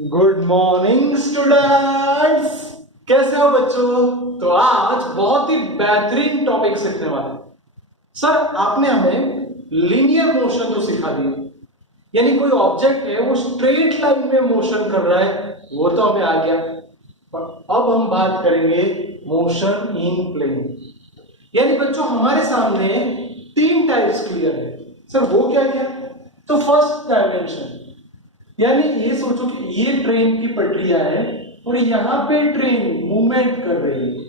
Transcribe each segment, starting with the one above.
Good morning students. कैसे हो बच्चों? तो आज बहुत ही बेहतरीन टॉपिक सीखने वाले हैं। सर आपने हमें लीनियर मोशन तो सिखा दिया, यानी कोई ऑब्जेक्ट है वो स्ट्रेट लाइन में मोशन कर रहा है, वो तो हमें आ गया। पर अब हम बात करेंगे मोशन इन प्लेन। यानी बच्चों हमारे सामने तीन टाइप्स क्लियर है। सर वो क्या क्या? तो फर्स्ट डायमेंशन, यानी ये सोचो कि ये ट्रेन की पटरियां है और यहाँ पे ट्रेन मूवमेंट कर रही है,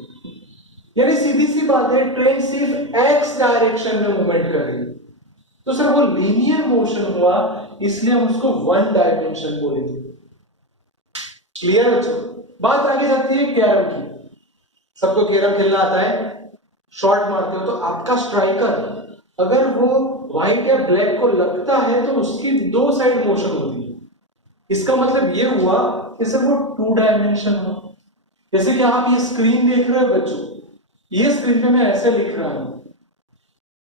यानी सीधी सी बात है ट्रेन सिर्फ एक्स डायरेक्शन में मूवमेंट कर रही है। तो सर वो लीनियर मोशन हुआ, इसलिए हम उसको वन डायमेंशन बोले थे। क्लियर बच्चों? बात आगे जाती है कैरम की। सबको कैरम खेलना आता है? शॉट मारते हो तो आपका स्ट्राइकर अगर वो व्हाइट या ब्लैक को लगता है तो उसकी दो साइड मोशन होती है। इसका मतलब ये हुआ कि सर वो टू डायमेंशन हुआ। जैसे कि आप ये स्क्रीन देख रहे हो बच्चों, ये स्क्रीन पे मैं ऐसे लिख रहा हूं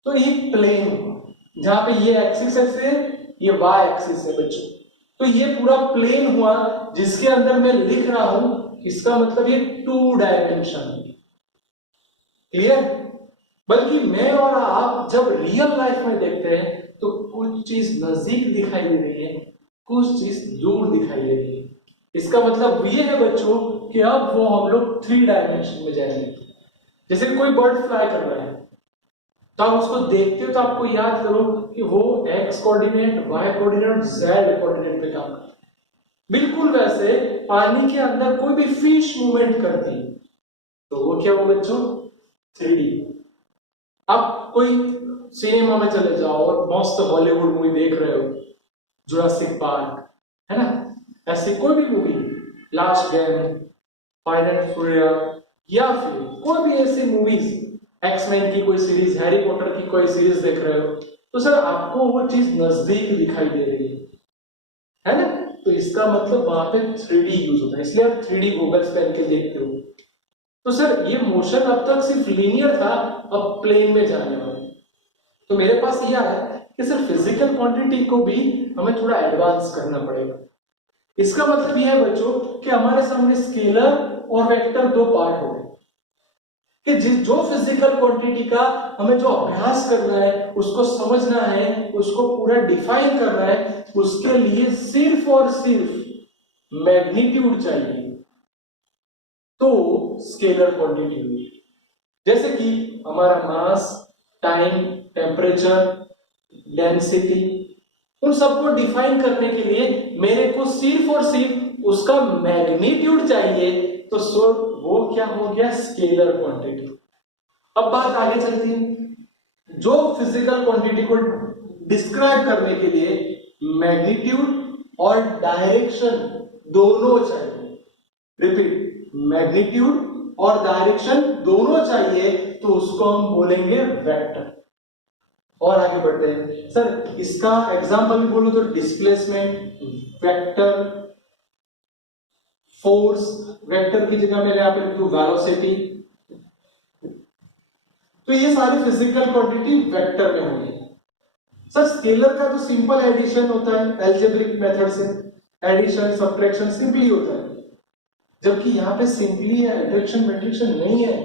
तो ये प्लेन हुआ, जहां पे ये एक्सिस है, ये वाई एक्सिस है बच्चों। तो ये पूरा प्लेन हुआ जिसके अंदर मैं लिख रहा हूं, इसका मतलब ये टू डायमेंशन। क्लियर? बल्कि मैं और आप जब रियल लाइफ में देखते हैं तो कुछ चीज नजदीक दिखाई दे रही है, कुछ चीज दूर दिखाई दे रही है। इसका मतलब ये है बच्चों कि अब वो हम लोग थ्री डायमेंशन में जाएंगे। जैसे कोई बर्ड फ्लाई कर रहा है तो आप उसको देखते हो तो आपको याद करो कि वो X coordinate, Y coordinate, Z coordinate पे काम करता है। बिल्कुल वैसे पानी के अंदर कोई भी फिश मूवमेंट करती है तो वो क्या हो बच्चों? 3D। आप कोई सिनेमा में चले जाओ और मस्त हॉलीवुड मूवी देख रहे हो, जुरासिक पार्क है ना, ऐसी कोई भी मूवी, लास्ट गेम, फाइनल फ्यूरिया, या फिर कोई भी ऐसी मूवीज, एक्समैन की कोई सीरीज, हैरी पॉटर की कोई सीरीज देख रहे हो तो सर आपको वो चीज नजदीक दिखाई दे रही है ना? तो इसका मतलब वहां पे 3D यूज होता है, इसलिए आप 3D गॉगल्स पहन के देखते हो। तो सर ये मोशन अब तक सिर्फ लीनियर था, अब प्लेन में जाने वाला। तो मेरे पास यह है कि सर फिजिकल क्वांटिटी को भी हमें थोड़ा एडवांस करना पड़ेगा। इसका मतलब यह है बच्चों कि हमारे सामने स्केलर और वेक्टर दो पार्ट हो गए कि जो फिजिकल क्वांटिटी का हमें जो अभ्यास करना है, उसको समझना है, उसको पूरा डिफाइन करना है, उसके लिए सिर्फ और सिर्फ मैग्नीट्यूड चाहिए, तो स्केलर क्वांटिटी हुई। जैसे कि हमारा मास, टाइम, टेम्परेचर, डेंसिटी, उन सबको डिफाइन करने के लिए मेरे को सिर्फ और सिर्फ उसका मैग्नीट्यूड चाहिए, तो सो वो क्या हो गया? Scalar quantity. अब बात आगे चलती है, जो फिजिकल क्वांटिटी को डिस्क्राइब करने के लिए मैग्नीट्यूड और डायरेक्शन दोनों चाहिए। रिपीट, मैग्नीट्यूड और डायरेक्शन दोनों चाहिए, तो उसको हम बोलेंगे वेक्टर। और आगे बढ़ते हैं। सर इसका एग्जांपल भी बोलो तो डिस्प्लेसमेंट, वेक्टर, फोर्स, वेक्टर की जगह मैंने यहां पे लिख दूं वेलोसिटी। तो ये सारी फिजिकल क्वांटिटी वेक्टर में होंगी। सर स्केलर का तो सिंपल एडिशन होता है, एल्जेब्रिक मेथड से एडिशन सब्ट्रैक्शन सिंपली होता है, जबकि यहां पे सिंपली एडिशन मैट्रिक्शन नहीं है।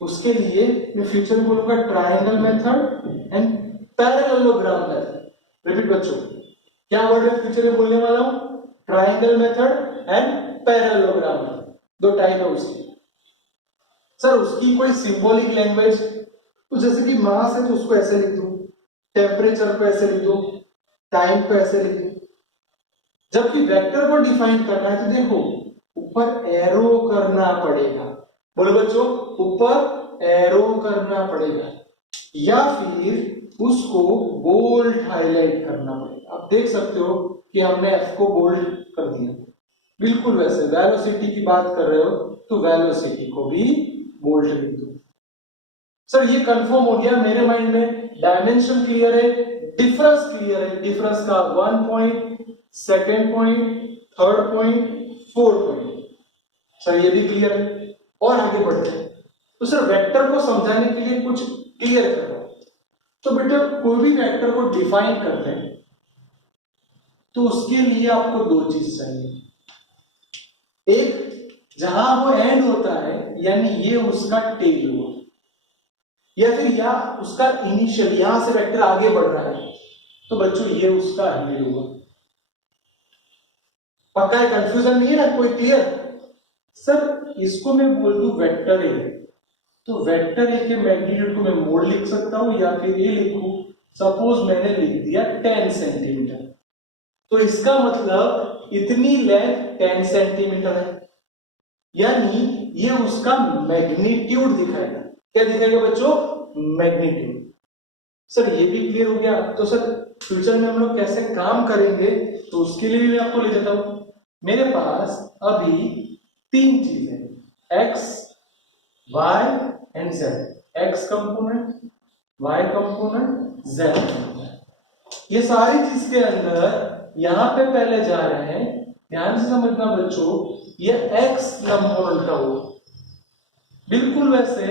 उसके लिए मैं फ्यूचर में बोलूंगा triangle method and parallelogram method. Repeat बच्चों, क्या वर्ड है फ्यूचर में बोलने वाला हूं? Triangle method and parallelogram. दो टाइप है उसकी। सर उसकी कोई सिंबॉलिक लैंग्वेज, तो जैसे कि मास है तो उसको ऐसे लिख दूं, टेम्परेचर को ऐसे लिख दूं, टाइम को ऐसे लिख दूं। जबकि वेक्टर को डिफाइन करना है तो देखो ऊपर एरो करना पड़ेगा। बोलो बच्चों, ऊपर एरो करना पड़ेगा या फिर उसको बोल्ड हाईलाइट करना पड़ेगा। आप देख सकते हो कि हमने एफ को बोल्ड कर दिया। बिल्कुल वैसे वेलोसिटी की बात कर रहे हो तो वेलोसिटी को भी बोल्ड लिख दो। सर ये कंफर्म हो गया मेरे माइंड में, डायमेंशन क्लियर है, डिफरेंस क्लियर है। डिफरेंस का 1 point, second point, third point, fourth point, sir ये भी क्लियर है। और आगे बढ़ते हैं। तो सर वेक्टर को समझाने के लिए कुछ क्लियर कर रहा हूं। तो बेटा कोई भी वेक्टर को डिफाइन करते हैं तो उसके लिए आपको दो चीज चाहिए। जहां वो एंड होता है यानी ये उसका टेल हुआ, या फिर या उसका इनिशियल यहां से वेक्टर आगे बढ़ रहा है तो बच्चों ये उसका हेड हुआ। पक्का है, कंफ्यूजन नहीं है ना, कोई क्लियर? सर इसको मैं बोल दूं वेक्टर ए, तो वेक्टर ए के मैग्नीट्यूड को मैं मोड लिख सकता हूं या फिर ये लिखूं, सपोज मैंने लिख दिया 10 सेंटीमीटर, तो इसका मतलब इतनी लेंथ 10 सेंटीमीटर है, यानी ये उसका मैग्नीट्यूड दिखाएगा। क्या दिखाएगा बच्चों? मैग्नीट्यूड। सर ये भी क्लियर हो गया। तो सर फ्यूचर में हम लोग कैसे काम करेंगे तो उसके लिए भी मैं आपको ले जाता हूं। मेरे पास अभी 3 चीजें x, y and z, x component, y component, z component. ये सारी चीज के अंदर यहां पे पहले जा रहे हैं, ध्यान से समझना बच्चों, ये x कंपोनेंट का हुआ, बिल्कुल वैसे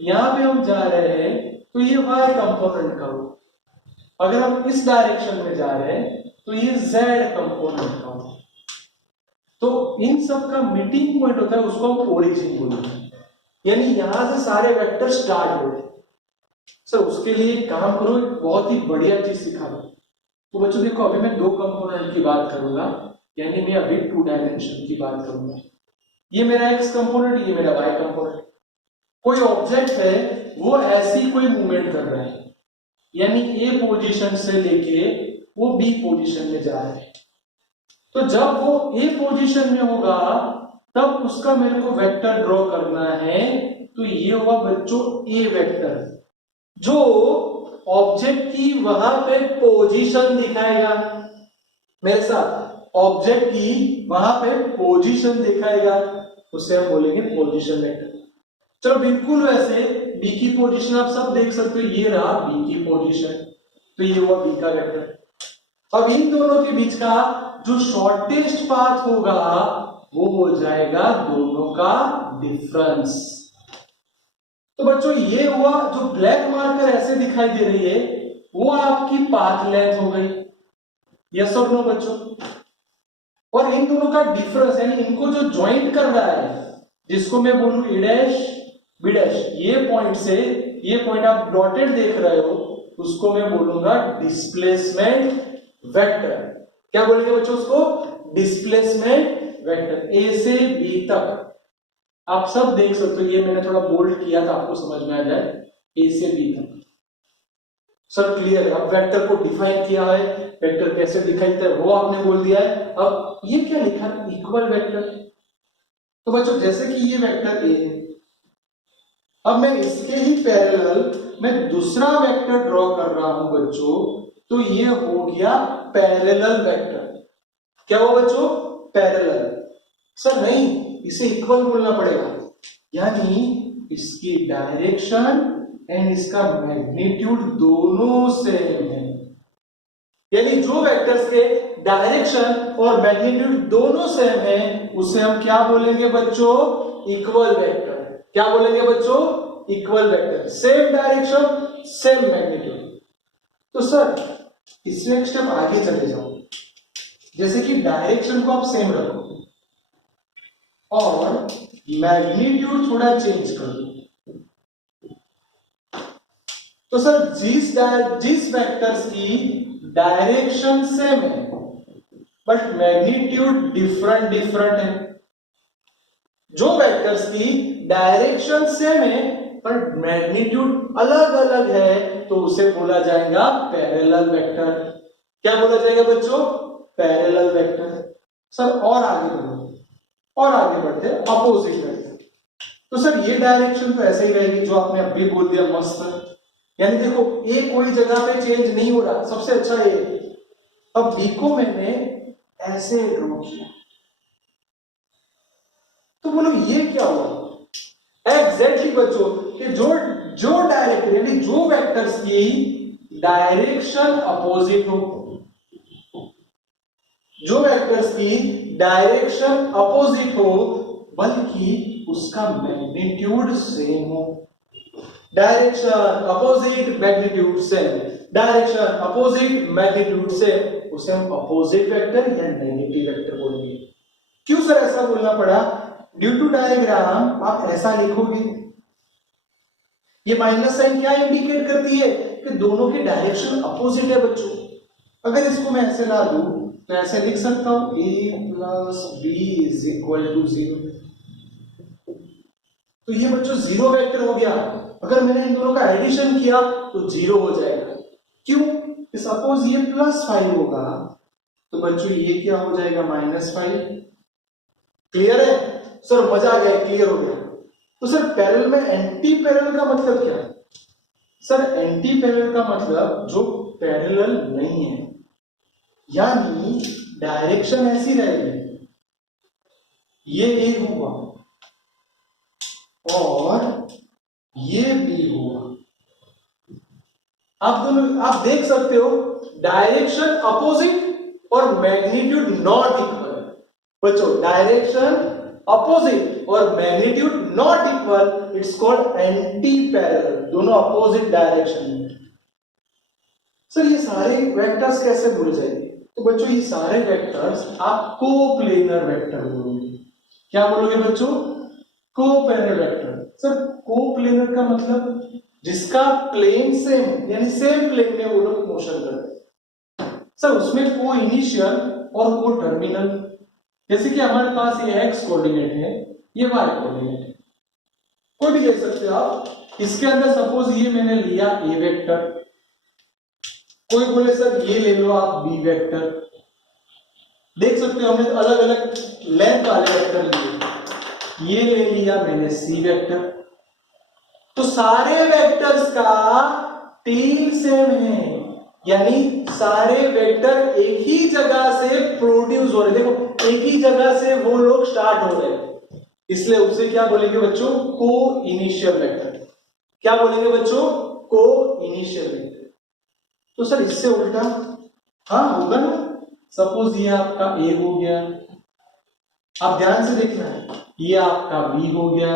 यहां पे हम जा रहे हैं तो ये y कंपोनेंट का हुआ, अगर हम इस डायरेक्शन में जा रहे हैं तो ये z कंपोनेंट का हुआ। तो इन सब का मीटिंग पॉइंट होता है, उसको हम ओरिजिन बोलते हैं, यानी यहां से सारे वेक्टर स्टार्ट हो रहे हैं। सर उसके लिए काम करो, बहुत ही बढ़िया चीज सिखा दो। तो बच्चों देखो अभी मैं 2 कंपोनेंट की बात करूंगा, यानी मैं अभी 2 डायमेंशन की बात करूंगा। ये मेरा x कंपोनेंट, ये मेरा y कंपोनेंट। कोई ऑब्जेक्ट है वो ऐसी कोई मूवमेंट कर रहा है, यानी a पोजीशन से लेके वो b पोजीशन में जा रहा है। तो जब वो a पोजीशन में होगा तब उसका मेरे को वेक्टर ड्रॉ करना है, तो ये होगा बच्चों a वेक्टर, जो ऑब्जेक्ट की वहां पे पोजीशन दिखाएगा। मेरे साथ ऑब्जेक्ट की वहां पे पोजीशन दिखाएगा, उसे हम बोलेंगे पोजीशन वेक्टर। चलो बिल्कुल वैसे बी की पोजीशन आप सब देख सकते हो, ये रहा बी की पोजीशन, तो ये हुआ बी का वेक्टर। अब इन दोनों के बीच का जो शॉर्टेस्ट पाथ होगा वो हो जाएगा दोनों का डिफरेंस। तो बच्चों ये हुआ, जो ब्लैक मार्कर ऐसे दिखाई दे रही है वो आपकी पाथ लेंथ हो गई, यस और नो बच्चों। और इन दोनों का डिफरेंस यानी इनको जो ज्वाइंट कर रहा है, जिसको मैं बोलूं ए डैश बी डैश, ये पॉइंट से ये पॉइंट आप डॉटेड देख रहे हो, उसको मैं बोलूंगा डिस्प्लेसमेंट वेक्टर। क्या बोलेंगे बच्चों उसको? Displacement vector. ए से बी तक आप सब देख सकते हो, ये मैंने थोड़ा बोल्ड किया था आपको समझ में आ जाए, ए से बी तक। सर क्लियर है? अब वेक्टर को डिफाइन किया है, वेक्टर कैसे दिखाई देता है वो आपने बोल दिया है। अब ये क्या लिखा? Equal vector. तो बच्चों जैसे कि ये वेक्टर ए है, अब मैं इसके ही पैरेलल मैं दूसरा वेक्टर ड्रॉ कर रहा हूं बच्चों, तो ये हो गया पैरेलल वेक्टर। क्या हुआ बच्चों? पैरेलल। सर नहीं, इसे इक्वल बोलना पड़ेगा, यानी इसकी डायरेक्शन एंड इसका मैग्नीट्यूड दोनों सेम है। यानी जो वेक्टर्स के डायरेक्शन और मैग्नीट्यूड दोनों सेम है उसे हम क्या बोलेंगे बच्चों? Equal vector. क्या बोलेंगे बच्चों? Equal vector, same direction same magnitude. तो सर इसमें एक स्टेप आगे चले जाओ, जैसे कि डायरेक्शन को आप सेम रखो और मैग्नीट्यूड थोड़ा चेंज कर दो। तो सर जिस वेक्टर्स की डायरेक्शन सेम है बट मैग्नीट्यूड डिफरेंट है, जो वेक्टर्स की डायरेक्शन सेम है पर मैग्नीट्यूड अलग अलग है, तो उसे बोला जाएगा पैरेलल वेक्टर। क्या बोला जाएगा बच्चों? Parallel vector. सर और आगे बढ़ते अपोजिट वेक्टर। तो सर ये डायरेक्शन तो ऐसे ही रहेगी जो आपने अभी बोल दिया, मस्त। यानी देखो ए कोई जगह पे चेंज नहीं हो रहा, सबसे अच्छा ये। अब बी को मैंने ऐसे ड्रॉ किया, तो बोलो ये क्या हुआ? एग्जैक्टली बच्चों कि जो डायरेक्टर यानी जो वेक्टर्स की डायरेक्शन अपोजिट हो, जो वेक्टर्स की डायरेक्शन अपोजिट हो बल्कि उसका मैग्नीट्यूड सेम हो। Direction opposite magnitude same, direction opposite magnitude same, उसे हम अपोजिट वेक्टर या नेगेटिव वेक्टर बोलेंगे। क्यों सर ऐसा बोलना पड़ा? ड्यू टू डायग्राम आप ऐसा लिखोगे। ये माइनस साइन क्या इंडिकेट करती है कि दोनों की डायरेक्शन अपोजिट है बच्चों। अगर इसको मैं ऐसे ला दूं तो ऐसे लिख सकता हूं a plus B is equal to 0। तो ये बच्चों जीरो वेक्टर हो गया। अगर मैंने इन दोनों का एडिशन किया तो 0 हो जाएगा। क्यों? सपोज ये +5 होगा तो बच्चों ये क्या हो जाएगा -5। क्लियर है सर? मजा आ गया, क्लियर हो गया। तो सर पैरेलल में एंटी पैरेलल का मतलब क्या है? सर एंटी पैरेलल का मतलब जो पैरेलल नहीं है, यानी डायरेक्शन ऐसी रहेगी, ये ए हुआ और ये बी हुआ। आप दोनों आप देख सकते हो डायरेक्शन अपोजिट और मैग्नीट्यूड नॉट इक्वल। बच्चों डायरेक्शन अपोजिट और magnitude not equal, it's called anti parallel. दोनों अपोजिट डायरेक्शन में। सर ये सारे वेक्टर्स कैसे बोले जाएंगे? तो बच्चों ये सारे वेक्टर्स आप कोप्लेनर वेक्टर बोलोगे। क्या बोलोगे बच्चों? Coplanar vector. सर कोप्लेनर का मतलब जिसका प्लेन सेम, यानी सेम प्लेन में वो लोग मोशन करते हैं। सर उसमें को इनिशियल और को टर्मिनल। जैसे कि हमारे पास ये x कोऑर्डिनेट है, ये y कोऑर्डिनेट है, कोई भी ले सकते हो आप। इसके अंदर सपोज ये मैंने लिया a वेक्टर, कोई बोले सर ये ले लो आप b वेक्टर। देख सकते हो हमने अलग अलग लेंथ वाले वेक्टर लिए। ये ले लिया मैंने c वेक्टर। तो सारे वेक्टर्स का टेल सेम है, यानी सारे वेक्टर एक ही जगह से प्रोड्यूस हो रहे। देखो एक ही जगह से वो लोग स्टार्ट हो रहे हैं, इसलिए उसे क्या बोलेंगे बच्चों? को इनिशियल वेक्टर। क्या बोलेंगे बच्चों? को इनिशियल वेक्टर। तो सर इससे उल्टा हाँ होगा ना। सपोज ये आपका ए हो गया, आप ध्यान से देखना है, ये आपका बी हो गया,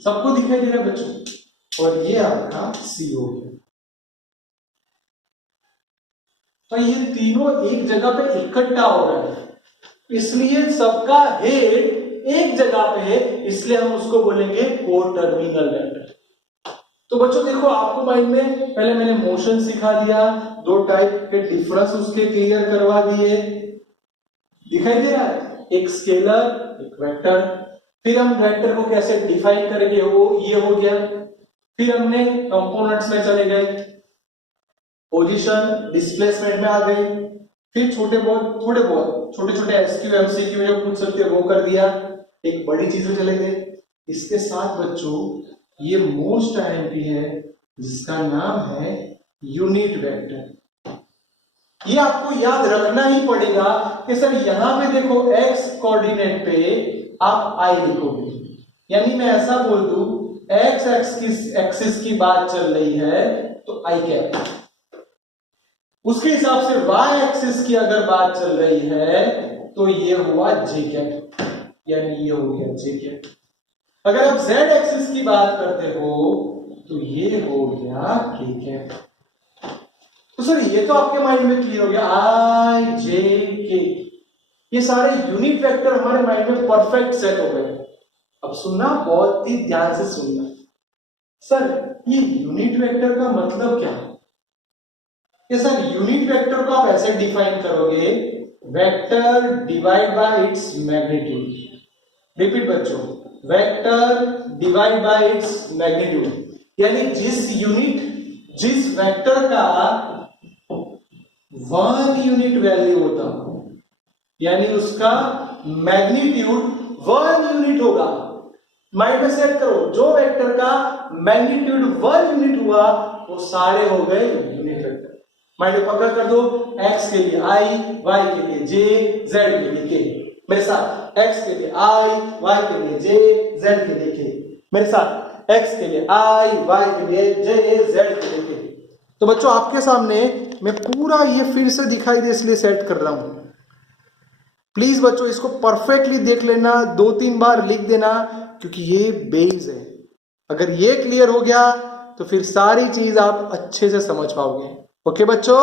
सबको दिखाई दे रहा है बच्चों, और ये आपका सी हो गया। तो ये तीनों एक जगह पे इकट्ठा हो रहा है, इसलिए सबका हेड एक जगह पे है, इसलिए हम उसको बोलेंगे को टर्मिनल वेक्टर। तो बच्चों देखो आपको माइंड में पहले मैंने मोशन सिखा दिया, दो टाइप के डिफरेंस उसके क्लियर करवा दिए। दिखाई दे रहा है? एक स्केलर एक वेक्टर। फिर हम वेक्टर को कैसे डिफाइन करेंगे, वो ये हो गया। फिर हमने कंपोनेंट्स में चले गए, पोजीशन डिस्प्लेसमेंट में आ गए। फिर थोड़े बहुत छोटे छोटे एसक्यू एमसीक्यू में जो पूछ सकते हैं वो कर दिया। एक बड़ी चीज में चले गए। इसके साथ बच्चों ये मोस्ट आईएमपी है जिसका नाम है यूनिट वेक्टर। ये आपको याद रखना ही पड़ेगा कि सर यहां पे देखो x कोऑर्डिनेट पे आप i लिखोगे, यानी मैं ऐसा बोल दूं x एक्सिस की बात चल रही है तो i कैप, उसके हिसाब से y एक्सिस की अगर बात चल रही है तो ये हुआ j कैप, यानी ये हो गया j कैप। अगर आप z एक्सिस की बात करते हो तो ये हो गया k कैप। तो सर ये तो आपके माइंड में क्लियर हो गया, आई जे के, ये सारे यूनिट वेक्टर हमारे माइंड में परफेक्ट सेट हो गए। अब सुनना, बहुत ही ध्यान से सुनना। सर ये यूनिट वेक्टर का मतलब क्या है? ये सर यूनिट वेक्टर को आप ऐसे डिफाइन करोगे, vector divide by its magnitude. Repeat बच्चों, vector divide by its magnitude, यानी जिस वेक्टर का 1 यूनिट वैल्यू होता हो, यानी उसका मैग्नीट्यूड 1 यूनिट होगा। माइंड में सेट करो, जो वेक्टर का मैग्नीट्यूड 1 यूनिट हुआ वो सारे हो गए यूनिट वेक्टर। माइंड में पक्का कर दो, x के लिए i, y के लिए j, z के लिए k। मेरे साथ x के लिए i, y के लिए j, z के लिए k। मेरे साथ x के लिए i, y के लिए j, z के लिए k। तो बच्चों आपके सामने मैं पूरा ये फिर से दिखाई दे इसलिए सेट कर रहा हूं। प्लीज बच्चों इसको परफेक्टली देख लेना, 2-3 बार लिख देना, क्योंकि ये बेस है। अगर ये क्लियर हो गया तो फिर सारी चीज आप अच्छे से समझ पाओगे। ओके बच्चों।